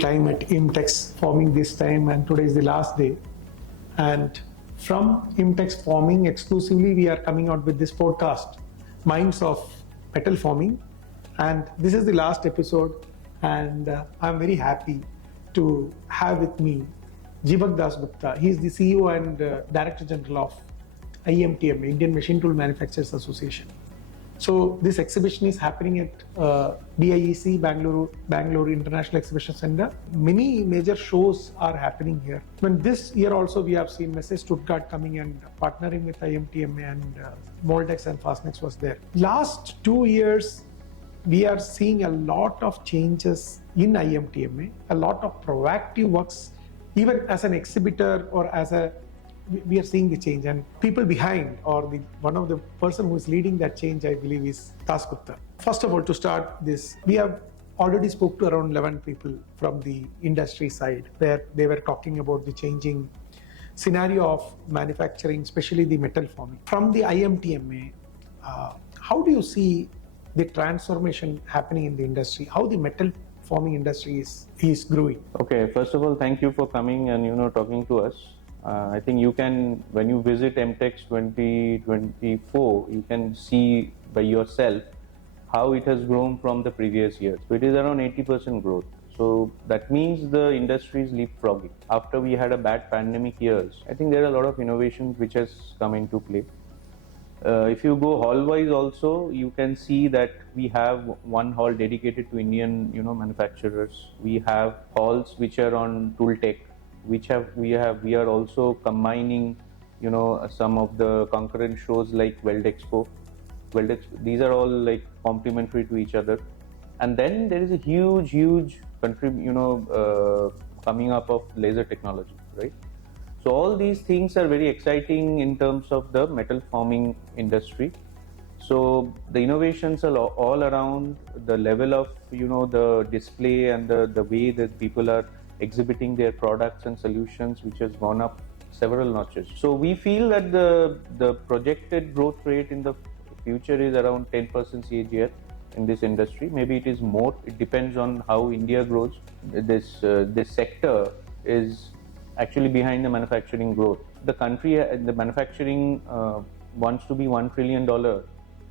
time at IMTEX Forming this time, and today is the last day. And from IMTEX Forming exclusively, we are coming out with this podcast, Minds of Metal Forming. And this is the last episode, and I'm very happy to have with me Jibak Dasgupta. He is the CEO and Director General of IMTMA, Indian Machine Tool Manufacturers Association. So this exhibition is happening at BIEC, Bangalore International Exhibition Center. Many major shows are happening here. When this year also we have seen Messrs. Stuttgart coming and partnering with IMTMA, and Moldex and Fastnex was there. Last 2 years, we are seeing a lot of changes in IMTMA, a lot of proactive works, even as an exhibitor or as a we are seeing the change, and people behind, or one of the person who is leading that change, I believe, is Dasgupta. First of all, to start this, we have already spoke to around 11 people from the industry side, where they were talking about the changing scenario of manufacturing, especially the metal forming. From the IMTMA, how do you see the transformation happening in the industry? How the metal forming industry is growing? Okay, first of all, thank you for coming and talking to us. I think you can, when you visit IMTEX 2024, you can see by yourself how it has grown from the previous years. So it is around 80% growth. So that means the industry is leapfrogging. After we had a bad pandemic years, I think there are a lot of innovations which has come into play. If you go hall-wise also, you can see that we have one hall dedicated to Indian, manufacturers. We have halls which are on tool tech. We are also combining, some of the concurrent shows like Weld Expo. These are all like complementary to each other. And then there is a huge coming up of laser technology, right? So all these things are very exciting in terms of the metal forming industry. So the innovations are all around, the level of, the display and the way that people are exhibiting their products and solutions, which has gone up several notches. So we feel that the projected growth rate in the future is around 10% CAGR in this industry. Maybe it is more. It depends on how India grows. This sector is actually behind the manufacturing growth. The country, the manufacturing wants to be $1 trillion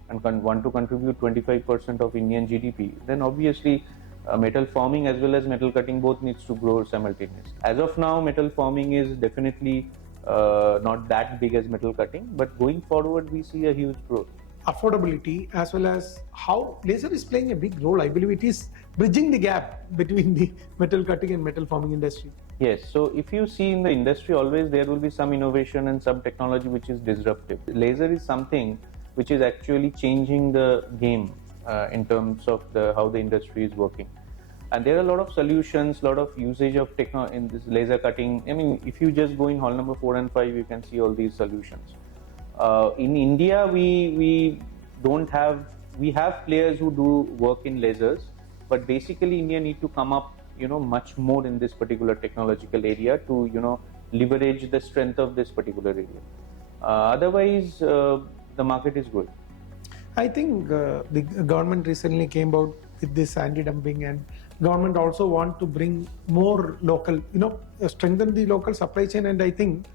and want to contribute 25% of Indian GDP. Then obviously metal forming as well as metal cutting both needs to grow simultaneously. As of now, metal forming is definitely not that big as metal cutting, but going forward we see a huge growth. Affordability as well as how laser is playing a big role. I believe it is bridging the gap between the metal cutting and metal forming industry. Yes, so if you see in the industry, always there will be some innovation and some technology which is disruptive. Laser is something which is actually changing the game in terms of how the industry is working. And there are a lot of solutions, a lot of usage of technology in this laser cutting. I mean, if you just go in hall number 4 and 5, you can see all these solutions. In India, we have players who do work in lasers, but basically India need to come up, much more in this particular technological area to, leverage the strength of this particular area. Otherwise, the market is good. I think the government recently came out with this anti-dumping, and government also want to bring more local, strengthen the local supply chain. And I think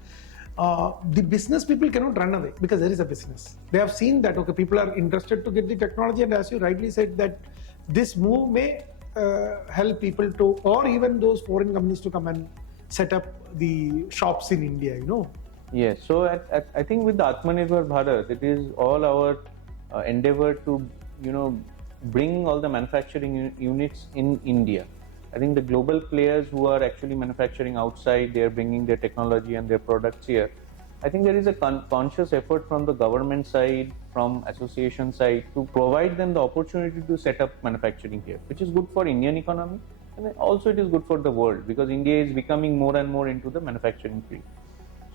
the business people cannot run away because there is a business. They have seen that, okay, people are interested to get the technology, and as you rightly said, that this move may help people to, or even those foreign companies to come and set up the shops in India, Yes, so I think with the Atmanirbhar Bharat, it is all our endeavor to, bring all the manufacturing units in India. I think the global players who are actually manufacturing outside, they are bringing their technology and their products here. I think there is a conscious effort from the government side, from association side, to provide them the opportunity to set up manufacturing here, which is good for Indian economy, and also it is good for the world, because India is becoming more and more into the manufacturing field.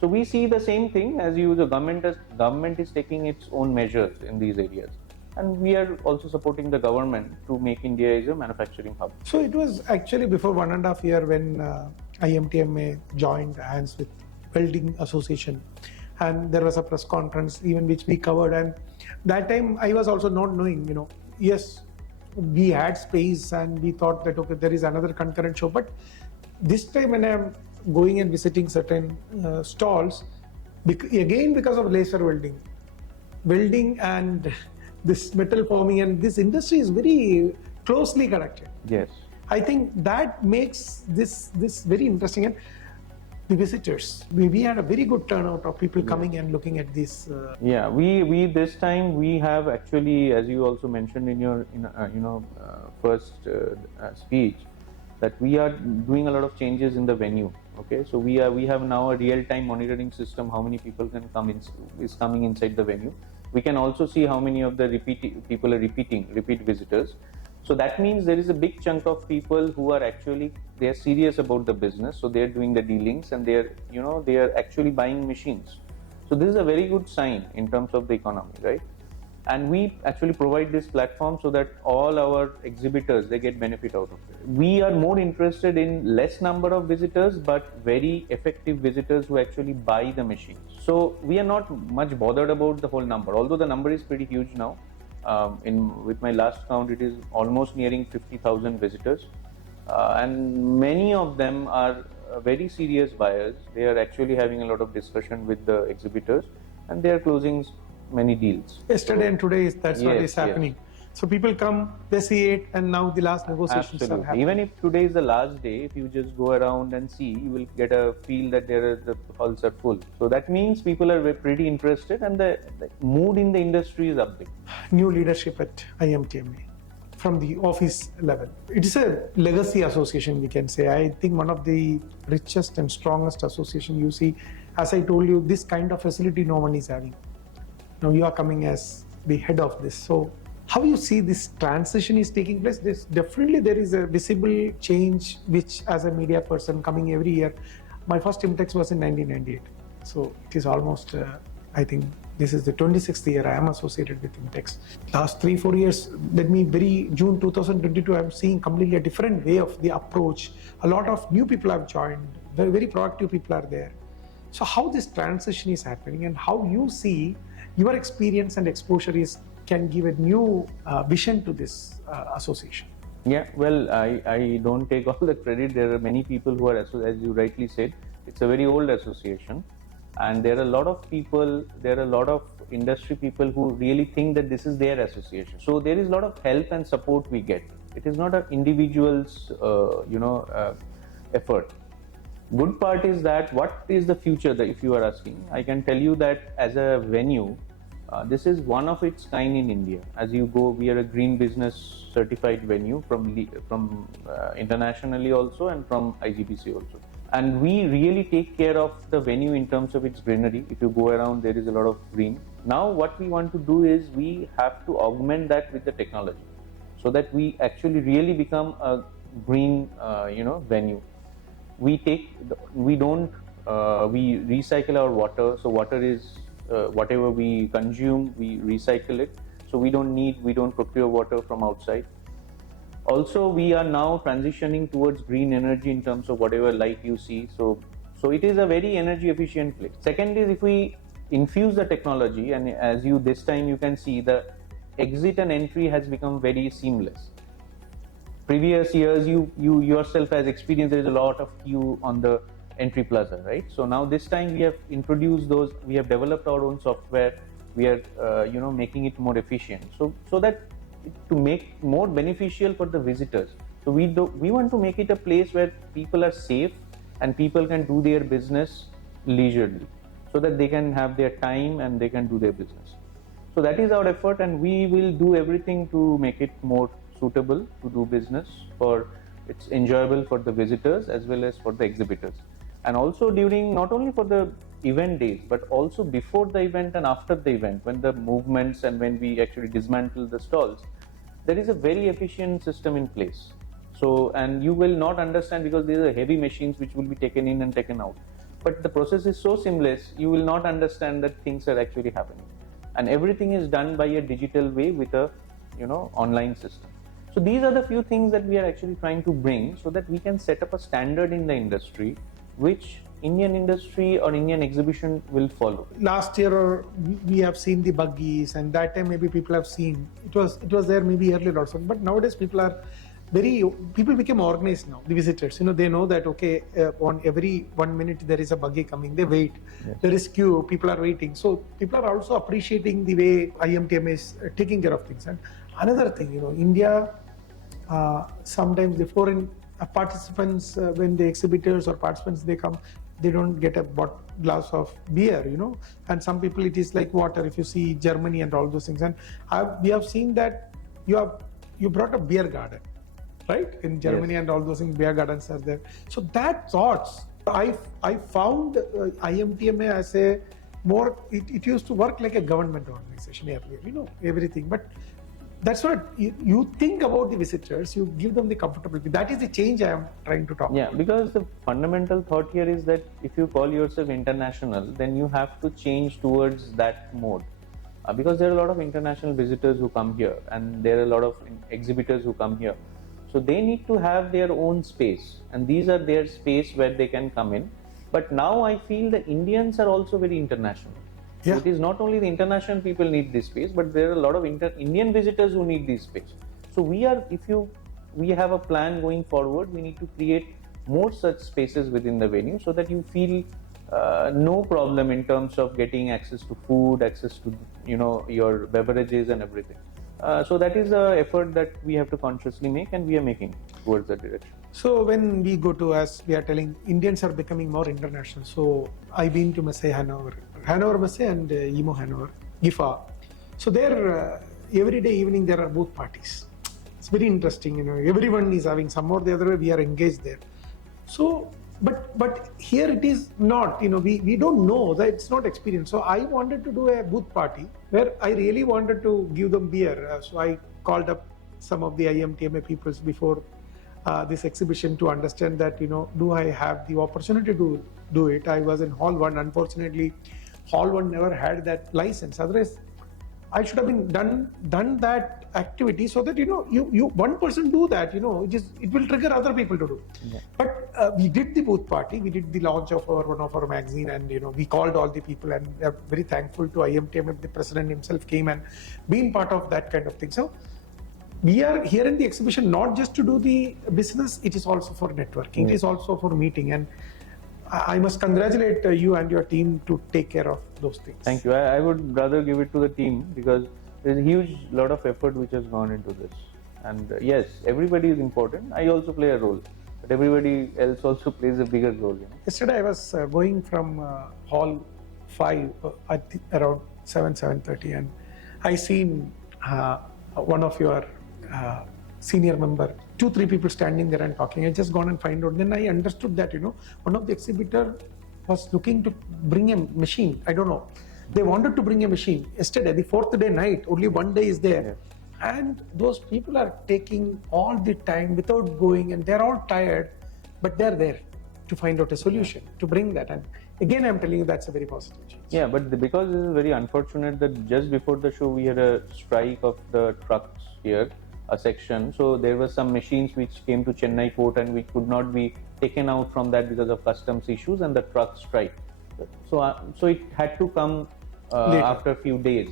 So we see the same thing as you. The government is taking its own measures in these areas, and we are also supporting the government to make India as a manufacturing hub. So it was actually before 1.5 years when IMTMA joined hands with Welding Association, and there was a press conference even which we covered, and that time I was also not knowing, yes, we had space and we thought that, okay, there is another concurrent show. But this time when I'm going and visiting certain stalls, again because of laser welding and this metal forming, and this industry is very closely connected. Yes. I think that makes this very interesting. And the visitors, we had a very good turnout of people coming and looking at this. Yeah, we this time we have actually, as you also mentioned in your first speech, that we are doing a lot of changes in the venue. Okay, so we have now a real-time monitoring system. How many people can come in is coming inside the venue. We can also see how many of the people are repeat visitors. So that means there is a big chunk of people who are actually, they are serious about the business. So they are doing the dealings and they are actually buying machines. So this is a very good sign in terms of the economy, right? And we actually provide this platform so that all our exhibitors, they get benefit out of it. We are more interested in less number of visitors, but very effective visitors who actually buy the machines. So we are not much bothered about the whole number, although the number is pretty huge now. With my last count, it is almost nearing 50,000 visitors, and many of them are very serious buyers. They are actually having a lot of discussion with the exhibitors, and they are closing many deals. Yesterday and today, that's what is happening. So people come, they see it, and now the last negotiations are happening. Even if today is the last day, if you just go around and see, you will get a feel that the halls are full. So that means people are pretty interested, and the mood in the industry is up there. New leadership at IMTMA from the office level. It is a legacy association, we can say. I think one of the richest and strongest association you see. As I told you, this kind of facility no one is having. Now you are coming as the head of this. So how you see this transition is taking place? There is a visible change, which as a media person coming every year, my first IMTEX was in 1998. So it is almost, I think this is the 26th year I am associated with IMTEX. Last 3-4 years, June 2022, I'm seeing completely a different way of the approach. A lot of new people have joined, very proactive people are there. So how this transition is happening and how you see your experience and exposure can give a new vision to this association. Yeah, well, I don't take all the credit. There are many people who are, as you rightly said, it's a very old association. And there are a lot of people, there are a lot of industry people who really think that this is their association. So there is a lot of help and support we get. It is not an individual's, effort. Good part is that what is the future, that if you are asking, I can tell you that as a venue, this is one of its kind in India. As you go, we are a green business certified venue from internationally also and from IGBC also. And we really take care of the venue in terms of its greenery. If you go around, there is a lot of green. Now what we want to do is we have to augment that with the technology so that we actually really become a green venue. We recycle our water. So water is whatever we consume, we recycle it. So we don't procure water from outside. Also, we are now transitioning towards green energy in terms of whatever light you see. So it is a very energy efficient place. Second is, if we infuse the technology, and as this time you can see the exit and entry has become very seamless. Previous years, you yourself has experienced there is a lot of queue on the entry plaza, right? So now this time we have introduced those, we have developed our own software, we are making it more efficient, so that to make more beneficial for the visitors. So we want to make it a place where people are safe and people can do their business leisurely, so that they can have their time and they can do their business. So that is our effort, and we will do everything to make it more suitable to do business, for it's enjoyable for the visitors as well as for the exhibitors. And also during, not only for the event days, but also before the event and after the event, when the movements and when we actually dismantle the stalls, there is a very efficient system in place. So, and you will not understand, because these are heavy machines which will be taken in and taken out. But the process is so seamless, you will not understand that things are actually happening. And everything is done by a digital way with a online system. So these are the few things that we are actually trying to bring, so that we can set up a standard in the industry which Indian industry or Indian exhibition will follow. Last year we have seen the buggies, and that time maybe people have seen it was there maybe earlier also, but nowadays people became organized now, the visitors, they know that okay, on every 1 minute there is a buggy coming, they wait. Yes. There is queue, people are waiting, so people are also appreciating the way IMTMA is taking care of things. And another thing, India, sometimes the foreign participants, when the exhibitors or participants they come, they don't get a glass of beer, and some people it is like water. If you see Germany and all those things, and we have seen that you brought a beer garden, right? In Germany. Yes. And all those things, beer gardens are there. So that thoughts, I found IMTMA as a more, it used to work like a government organization earlier, everything. But that's what you think about the visitors, you give them the comfortability. That is the change I am trying to talk about. Because the fundamental thought here is that if you call yourself international, then you have to change towards that mode. Because there are a lot of international visitors who come here, and there are a lot of exhibitors who come here. So they need to have their own space, and these are their space where they can come in. But now I feel the Indians are also very international. Yeah. So it is not only the international people need this space, but there are a lot of Indian visitors who need this space. So we have a plan going forward. We need to create more such spaces within the venue so that you feel no problem in terms of getting access to food, access to your beverages and everything. So that is an effort that we have to consciously make, and we are making towards that direction. So when we go to, as we are telling, Indians are becoming more international. So I've been to Hanover Messe and IMO Hanover, GIFA. So there, every day evening there are booth parties. It's very interesting, everyone is having some or the other way, we are engaged there. So, but here it is not, we don't know, that it's not experience. So I wanted to do a booth party where I really wanted to give them beer. So I called up some of the IMTMA peoples before this exhibition to understand that, do I have the opportunity to do it? I was in Hall 1. Unfortunately, Hall 1 never had that license. Otherwise, I should have been done that activity so that, you one person do that, it will trigger other people to do. Yeah. But we did the booth party. We did the launch of one of our magazine, and, we called all the people, and we are very thankful to IMTMA. The president himself came and been part of that kind of thing. So we are here in the exhibition not just to do the business, it is also for networking, It is also for meeting, and I must congratulate you and your team to take care of those things. Thank you. I would rather give it to the team, because there is a huge lot of effort which has gone into this. And yes, everybody is important. I also play a role, but everybody else also plays a bigger role. Yesterday I was going from Hall 5 around 7:30, and I seen one of your senior member, 2-3 people standing there and talking. I just gone and find out. Then I understood that, one of the exhibitor was looking to bring a machine. I don't know. They wanted to bring a machine. Yesterday, the 4th day night, only one day is there. Yeah. And those people are taking all the time without going, and they're all tired, but they're there to find out a solution, to bring that. And again, I'm telling you, that's a very positive change. Yeah, but because it is very unfortunate that just before the show, we had a strike of the trucks here, a section. So there were some machines which came to Chennai port and which could not be taken out from that because of customs issues and the truck strike. So it had to come after a few days.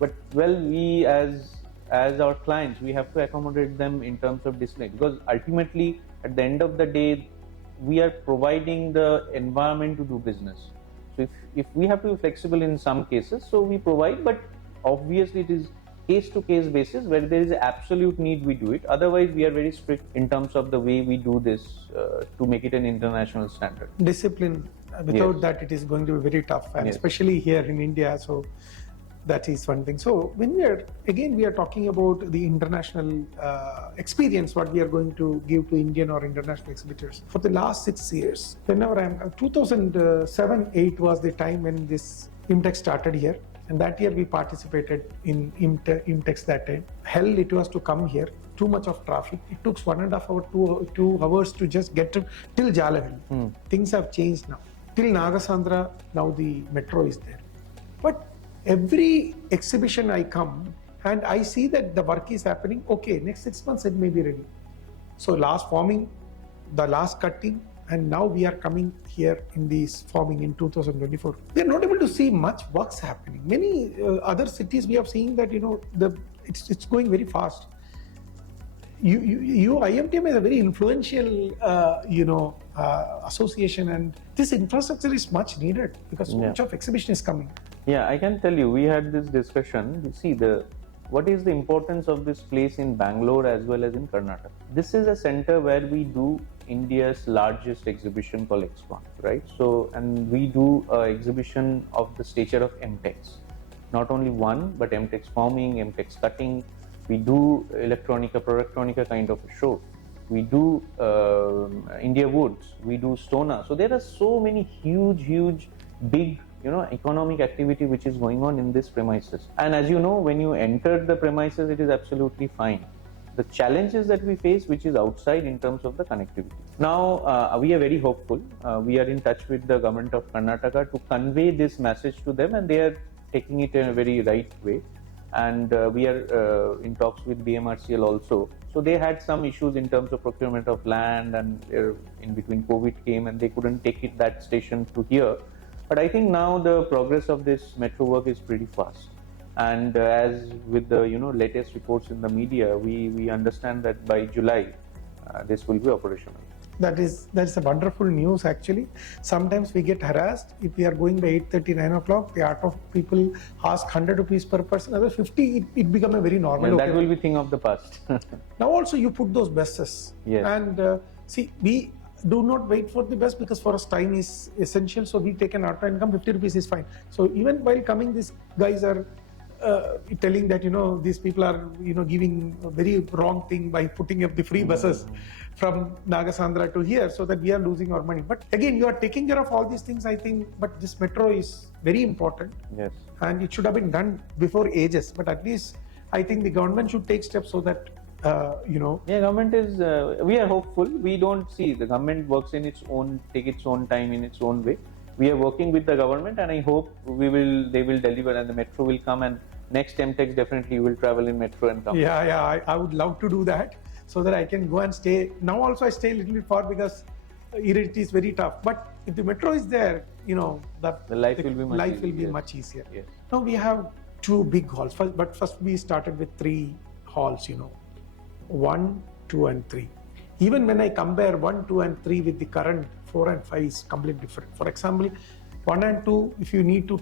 But we as our clients, we have to accommodate them in terms of display, because ultimately at the end of the day, we are providing the environment to do business. So if we have to be flexible in some cases, so we provide, but obviously it is case-to-case basis. Where there is absolute need, we do it. Otherwise, we are very strict in terms of the way we do this to make it an international standard. Discipline. Without that, it is going to be very tough, and especially here in India. So that is one thing. So when we are talking about the international experience, what we are going to give to Indian or international exhibitors. For the last 6 years, whenever 2007-8 was the time when this IMTEX started here. And that year we participated in IMTEX that time. Hell, it was to come here. Too much of traffic. It took 1.5 hours, 2 hours to just get till Jalahal. Things have changed now. Till Nagasandra, now the metro is there. But every exhibition I come and I see that the work is happening. Okay, next 6 months it may be ready. So last forming, the last cutting, and now we are coming here in this forming in 2024. We are not able to see much works happening. Many other cities we have seen that it's going very fast. IMTMA is a very influential association, and this infrastructure is much needed because so much of exhibition is coming. Yeah, I can tell you, we had this discussion. You see, what is the importance of this place in Bangalore as well as in Karnataka? This is a center where we do India's largest exhibition called ExCon, right? So, and we do an exhibition of the stature of IMTEX. Not only one, but IMTEX Forming, IMTEX Cutting. We do Electronica, Productronica kind of a show. We do India Woods. We do Stona. So there are so many huge, big, economic activity which is going on in this premises. And as you know, when you enter the premises, it is absolutely fine. The challenges that we face, which is outside in terms of the connectivity. Now, we are very hopeful. We are in touch with the government of Karnataka to convey this message to them, and they are taking it in a very right way. And we are in talks with BMRCL also. So they had some issues in terms of procurement of land, and in between COVID came and they couldn't take it that station to here. But I think now the progress of this metro work is pretty fast. And as with the latest reports in the media, we understand that by July this will be operational. That's a wonderful news actually. Sometimes we get harassed if we are going by 8:30, 9 o'clock. The art of people ask 100 rupees per person, other 50. It become a very normal. And that will be thing of the past. Now also you put those buses. Yes. And see, we do not wait for the bus because for us time is essential. So we take an auto and come. 50 rupees is fine. So even while coming, these guys are telling that these people are giving a very wrong thing by putting up the free buses from Nagasandra to here, so that we are losing our money. But again, you are taking care of all these things, I think. But this metro is very important. Yes. And it should have been done before ages. But at least I think the government should take steps so that Yeah, government is. We are hopeful. We don't see the government works in its own, take its own time in its own way. We are working with the government, and I hope they will deliver, and the metro will come. And next IMTEX definitely you will travel in metro and come. Yeah. I would love to do that so that I can go and stay. Now also I stay a little bit far because it is very tough. But if the metro is there, The life will be much easier. Much easier. Yes. Now we have two big halls. First we started with 3 halls. 1, 2, and 3. Even when I compare 1, 2, and 3 with the current 4 and 5 is completely different. For example, 1 and 2, if you need to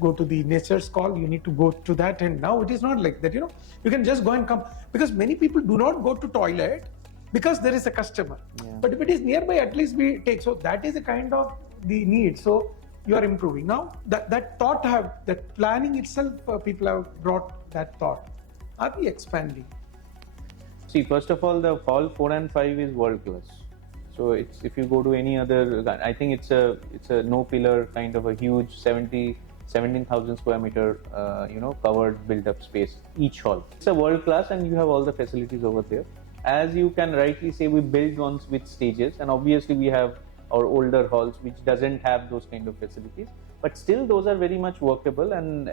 go to the nature's call, you need to go to that. And now it is not like that, you can just go and come, because many people do not go to toilet because there is a customer. Yeah. But if it is nearby, at least we take. So that is a kind of the need. So you are improving. Now that planning itself, people have brought that thought. Are we expanding? See, first of all, the hall 4 and 5 is world class. So if you go to any other, I think it's a no pillar kind of a huge 17,000 square meter covered built up space, each hall. It's a world class, and you have all the facilities over there. As you can rightly say, we build ones with stages, and obviously we have our older halls which doesn't have those kind of facilities, but still those are very much workable, and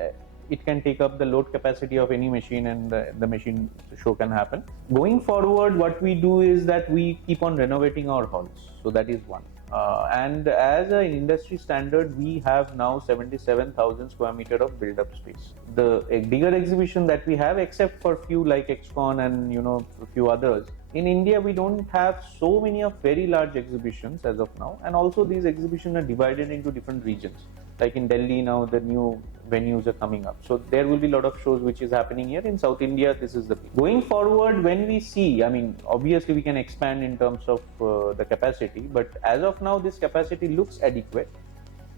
it can take up the load capacity of any machine, and the machine show can happen. Going forward, what we do is that we keep on renovating our halls. So that is one. And as an industry standard, we have now 77,000 square meter of build-up space. The bigger exhibition that we have, except for few like ExCon and a few others, in India we don't have so many of very large exhibitions as of now, and also these exhibitions are divided into different regions. Like in Delhi now, the new venues are coming up. So there will be a lot of shows which is happening here. In South India, this is the peak. Going forward, when we see, obviously we can expand in terms of the capacity, but as of now, this capacity looks adequate.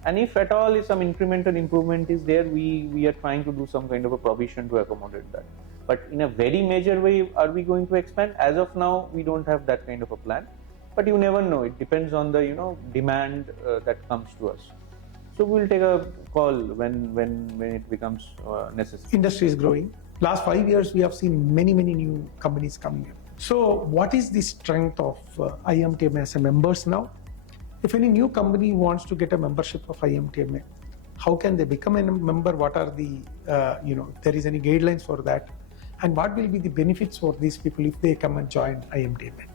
And if at all some incremental improvement is there, we are trying to do some kind of a provision to accommodate that. But in a very major way, are we going to expand? As of now, we don't have that kind of a plan. But you never know. It depends on the demand that comes to us. So we'll take a call when it becomes necessary. Industry is growing. Last 5 years, we have seen many new companies coming in. So what is the strength of IMTMA as a members now? If any new company wants to get a membership of IMTMA, how can they become a member? What are the, if there is any guidelines for that? And what will be the benefits for these people if they come and join IMTMA?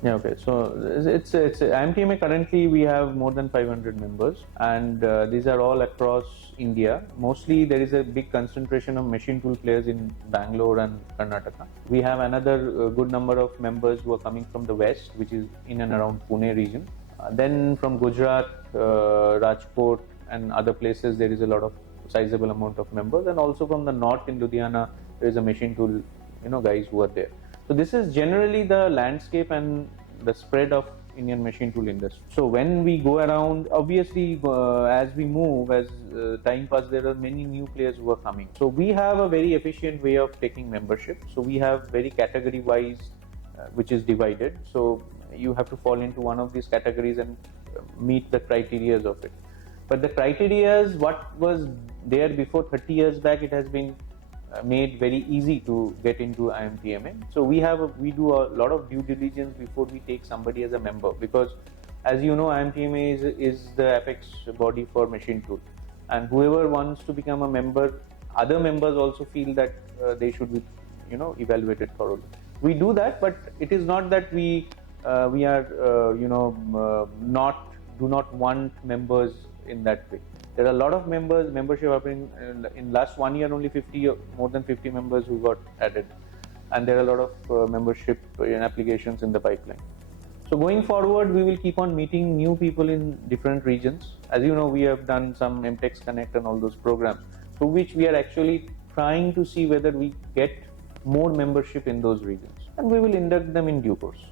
Yeah, okay. So it's IMTMA currently we have more than 500 members, and these are all across India. Mostly there is a big concentration of machine tool players in Bangalore and Karnataka. We have another good number of members who are coming from the west, which is in and around Pune region. Then from Gujarat, Rajkot, and other places there is a lot of sizable amount of members, and also from the north in Ludhiana there is a machine tool guys who are there. So this is generally the landscape and the spread of Indian machine tool industry. So when we go around, obviously as we move, as time passes, there are many new players who are coming. So we have a very efficient way of taking membership. So we have very category wise, which is divided. So you have to fall into one of these categories and meet the criterias of it. But the criterias, what was there before 30 years back, it has been made very easy to get into IMTMA. So we do a lot of due diligence before we take somebody as a member, because as you know, IMTMA is the apex body for machine tool, and whoever wants to become a member, other members also feel that they should be evaluated thoroughly. We do that, but it is not that we are do not want members in that way. There are a lot of membership happening in last 1 year. Only more than 50 members who got added, and there are a lot of membership applications in the pipeline. So going forward, we will keep on meeting new people in different regions. As you know, we have done some IMTEX Connect and all those programs, through which we are actually trying to see whether we get more membership in those regions, and we will induct them in due course.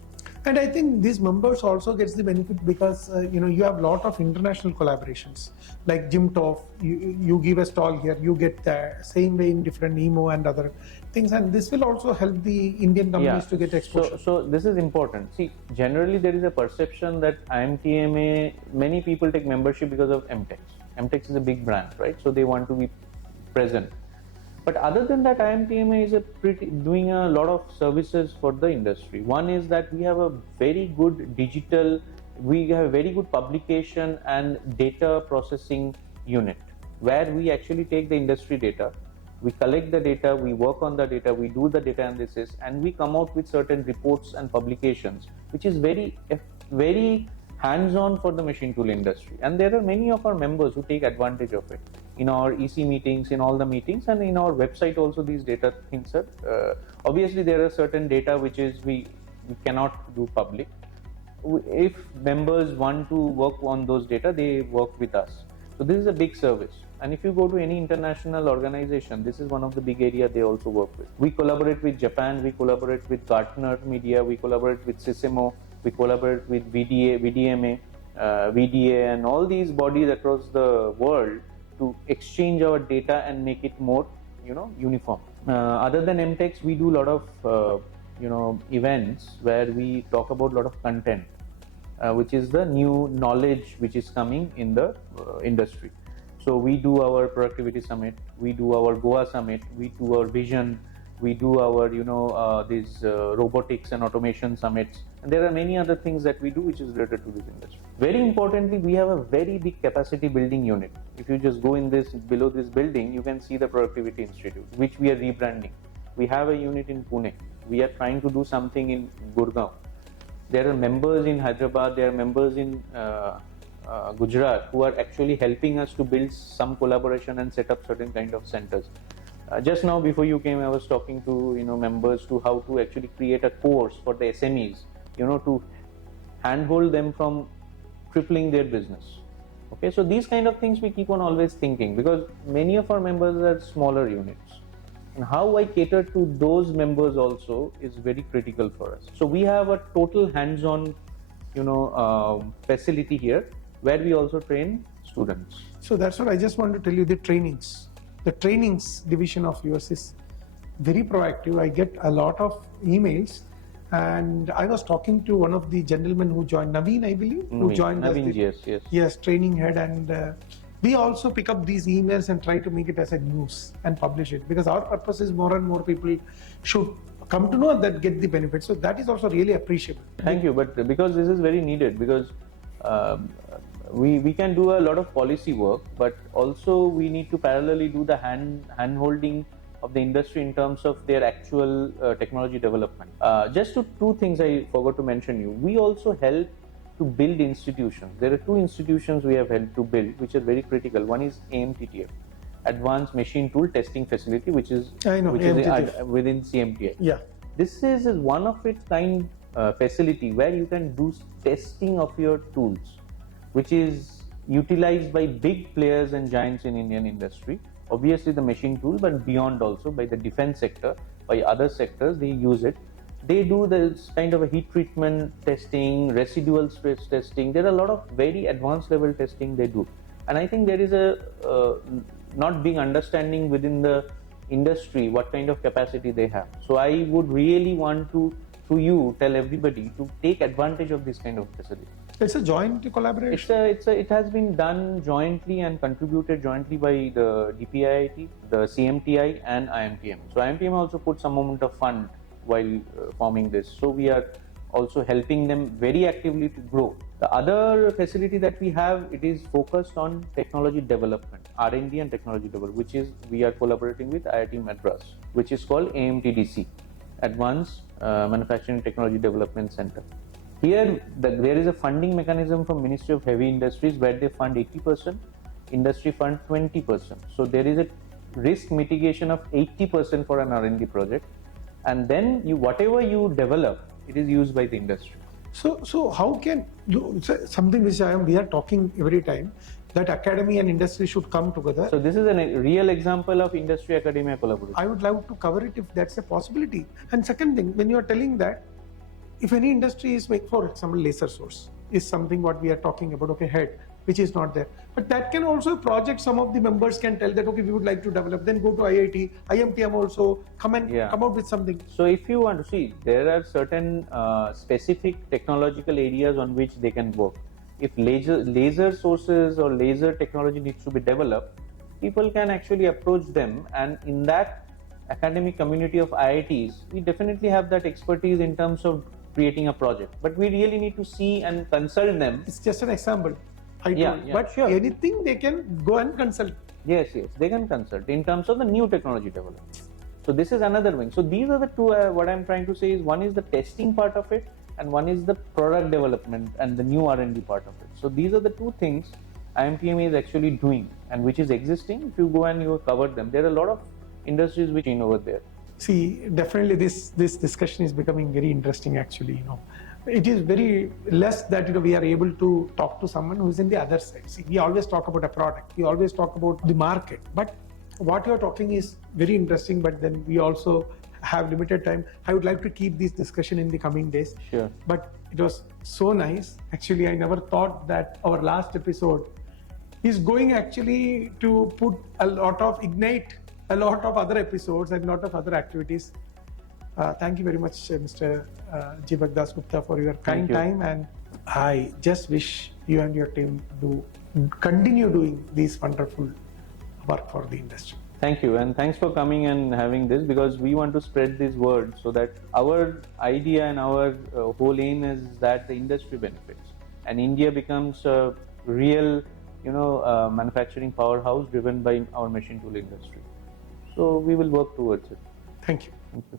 And I think these members also gets the benefit because you have a lot of international collaborations, like Jimtof. You give a stall here, you get the same way in different EMO and other things, and this will also help the Indian companies to get exposure. So this is important. See, generally there is a perception that IMTMA, many people take membership because of IMTEX. IMTEX is a big brand, right? So they want to be present. But other than that, IMTMA is doing a lot of services for the industry. One is that we have a very good we have a very good publication and data processing unit, where we actually take the industry data, we collect the data, we work on the data, we do the data analysis, and we come out with certain reports and publications, which is very, very hands-on for the machine tool industry. And there are many of our members who take advantage of it. In our EC meetings, in all the meetings, and in our website also, these data things are obviously there are certain data which is we cannot do public. If members want to work on those data, they work with us. So this is a big service. And if you go to any international organization, this is one of the big area they also work with. We collaborate with Japan, we collaborate with Gartner Media, we collaborate with Sysimo, we collaborate with VDA, VDMA, VDA, and all these bodies across the world to exchange our data and make it more, uniform. Other than IMTEX, we do a lot of, events where we talk about a lot of content, which is the new knowledge which is coming in the industry. So we do our productivity summit, we do our Goa summit, we do our vision, we do our these robotics and automation summits, and there are many other things that we do which is related to this industry. Very importantly, we have a very big capacity building unit. If you just go in below this building, you can see the Productivity Institute, which we are rebranding. We have a unit in Pune. We are trying to do something in Gurgaon. There are members in Hyderabad, there are members in Gujarat who are actually helping us to build some collaboration and set up certain kind of centers. Just now before you came, I was talking to members to how to actually create a course for the SMEs, to handhold them from tripling their business. Okay, so these kind of things we keep on always thinking, because many of our members are smaller units, and how I cater to those members also is very critical for us. So we have a total hands-on, facility here where we also train students. So that's what I just want to tell you. The trainings division of yours is very proactive. I get a lot of emails, and I was talking to one of the gentlemen who joined, Naveen, I believe, who joined Naveen, yes, training head, and we also pick up these emails and try to make it as a news and publish it, because our purpose is more and more people should come to know that get the benefit. So that is also really appreciable. Thank you, but because this is very needed, because we can do a lot of policy work, but also we need to parallelly do the hand holding of the industry in terms of their actual technology development. Two things I forgot to mention you. We also help to build institutions. There are two institutions we have helped to build, which are very critical. One is AMTTF, Advanced Machine Tool Testing Facility, which is within CMTI. Yeah. This is one of its kind facility where you can do testing of your tools, which is utilized by big players and giants in Indian industry. Obviously the machine tool, but beyond also by the defense sector, by other sectors, they use it. They do this kind of a heat treatment testing, residual stress testing. There are a lot of very advanced level testing they do. And I think there is a not being understanding within the industry what kind of capacity they have. So I would really want to, through you, tell everybody to take advantage of this kind of facility. It's a joint collaboration. It has been done jointly and contributed jointly by the DPIIT, the CMTI and IMTMA. So IMTMA also put some amount of fund while forming this. So we are also helping them very actively to grow. The other facility that we have, it is focused on technology development, R&D and technology development, which is we are collaborating with IIT Madras, which is called AMTDC, Advanced Manufacturing Technology Development Center. Here, there is a funding mechanism from Ministry of Heavy Industries where they fund 80%, industry fund 20%. So there is a risk mitigation of 80% for an R&D project, and then whatever you develop, it is used by the industry. So how can you, something which we are talking every time, that academy and industry should come together. So this is a real example of industry academia collaboration. I would love to cover it if that's a possibility. And second thing, when you are telling that, if any industry is make, for example, laser source is something what we are talking about, okay, head, which is not there. But that can also project, some of the members can tell that, okay, we would like to develop, then go to IIT, IMTM also, come out with something. So if you want to see, there are certain specific technological areas on which they can work. If laser sources or laser technology needs to be developed, people can actually approach them, and in that academic community of IITs, we definitely have that expertise in terms of creating a project. But we really need to see and consult them. It's just an example. But sure, anything they can go and consult. Yes, they can consult in terms of the new technology development. So this is another wing. So these are the two, what I'm trying to say is, one is the testing part of it, and one is the product development and the new R&D part of it. So these are the two things IMTMA is actually doing, and which is existing. If you go and you cover them, there are a lot of industries which are over there. See, definitely this discussion is becoming very interesting actually, It is very less that we are able to talk to someone who is in the other side. See, we always talk about a product, we always talk about the market, but what you are talking is very interesting, but then we also have limited time. I would like to keep this discussion in the coming days. Sure. But it was so nice. Actually, I never thought that our last episode is going actually to put ignite a lot of other episodes and a lot of other activities. Thank you very much, Mr. Jibak Dasgupta, for your kind time, and I just wish you and your team to continue doing this wonderful work for the industry. Thank you, and thanks for coming and having this, because we want to spread this word so that our idea and our whole aim is that the industry benefits and India becomes a real, manufacturing powerhouse driven by our machine tool industry. So we will work towards it. Thank you. Thank you.